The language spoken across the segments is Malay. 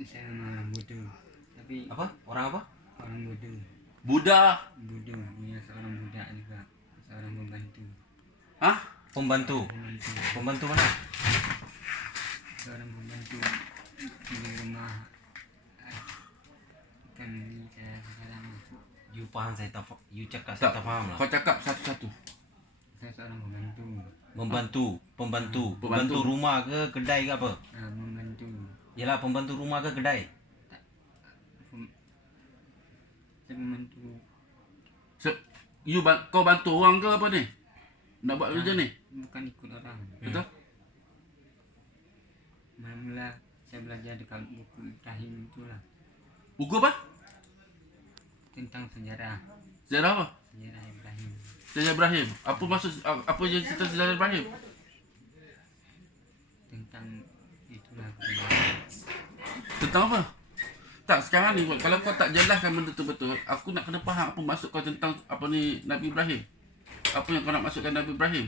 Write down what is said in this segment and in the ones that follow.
Saya orang Buddha. Tapi Apa? Orang apa? orang Buddha. Buddha. Buddha punya seorang budak juga. Seorang pembantu. Hah? Pembantu. Pembantu mana? Seorang pembantu di rumah. Kan ini saya sekarang. You faham saya tak you cakap saya tak faham lah. Kau cakap satu-satu. Saya seorang pembantu. Pembantu rumah ke kedai ke apa? Membantu. Yalah, pembantu rumah ke kedai? Saya membantu. Kau bantu orang ke apa ni? Nak buat kerja ni? Bukan ikut orang. Betul? Mula-mula saya belajar dekat buku Ibrahim itulah. Buku apa? Tentang sejarah. Sejarah apa? Sejarah Ibrahim. Sejarah Ibrahim. Apa maksud, apa je cerita sejarah Ibrahim? Tentang itulah. Tentang apa? Tak, sekarang ni kalau kau tak jelaskan benda tu betul, aku nak kena faham apa maksud kau tentang apa ni Nabi Ibrahim. Apa yang kau nak maksudkan Nabi Ibrahim?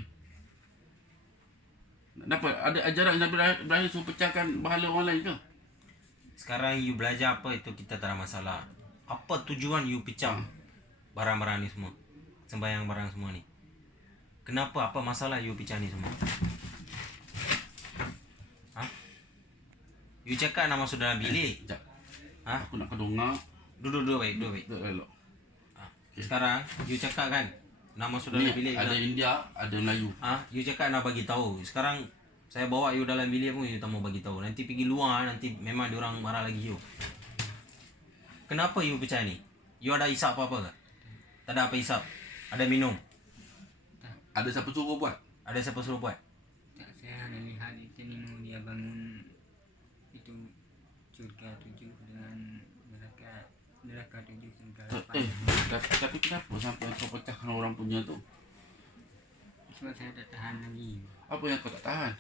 Kenapa? Ada ajaran Nabi Ibrahim suruh pecahkan bahala orang lain ke? Sekarang you belajar apa itu kita tak ada masalah. Apa tujuan you pecah barang-barang ni semua? Sembayang barang semua ni. Kenapa? Apa masalah you pecah ni semua? Ha? You cakap nama saudara bilik. Sekejap. Ha? Aku nak kau dengar. Duduk baik. Duduk elok. Ha. Sekarang you cakap kan nama saudara Ni bilik ada India, ada Melayu. you cakap nak bagi tahu. Sekarang saya bawa you dalam bilik pun you tak mau bagi tahu. Nanti pergi luar nanti memang diorang marah lagi you. Kenapa you pecah ni? You ada hisap apa-apa ke? Tak ada apa hisap. Ada minum. Ada siapa suruh buat? Ada siapa suruh buat? Tak, saya hanya lihat itu Nino dia bangun itu surga 7 dengan neraka 7 surga 8. Tapi kenapa sampai kau pecahkan orang punya tu? Sebab saya tak tahan lagi. Apa yang kau tak tahan?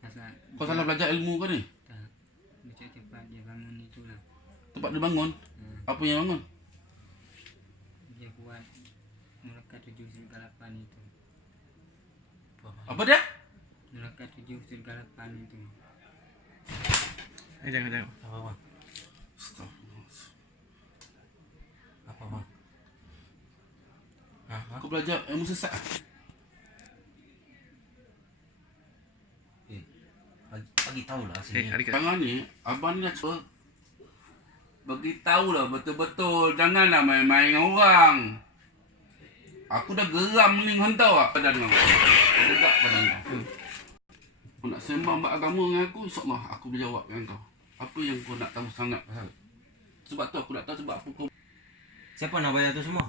Pasal Kau salah belajar ilmu ke ni? tak, macam cepat dia bangun itulah. Tempat dia bangun? Apa yang bangun? Dia buat neraka 7 surga 8 itu. Apa dia? Neraka 7 surga 8 itu. Jangan. Apa bang? Apa bang? Ha? Kau belajar ilmu sesat ah? Bagi tahulah sini. Sekarang ni, abang ni dah cuba bagi tahulah betul-betul. Janganlah main-main dengan orang. Aku dah geram ni hantau lah badan kau. Tegak badan kau. Kau nak sembang buat agama dengan aku, insyaAllah aku boleh jawab dengan kau. Apa yang kau nak tahu sangat pasal? Sebab tu aku nak tahu sebab apa kau. Siapa nak bayar tu semua?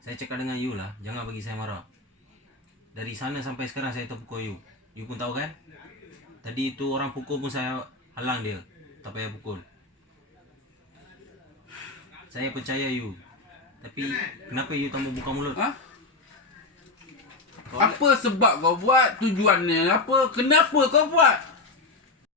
Saya cakap dengan you lah, jangan bagi saya marah. Dari sana sampai sekarang saya terpukul you. You pun tahu kan? Tadi itu orang pukul pun saya halang dia. Tak payah pukul. Saya percaya you. Tapi kenapa you tambah buka mulut? Ha? Apa sebab kau buat? Tujuannya apa? Kenapa kau buat?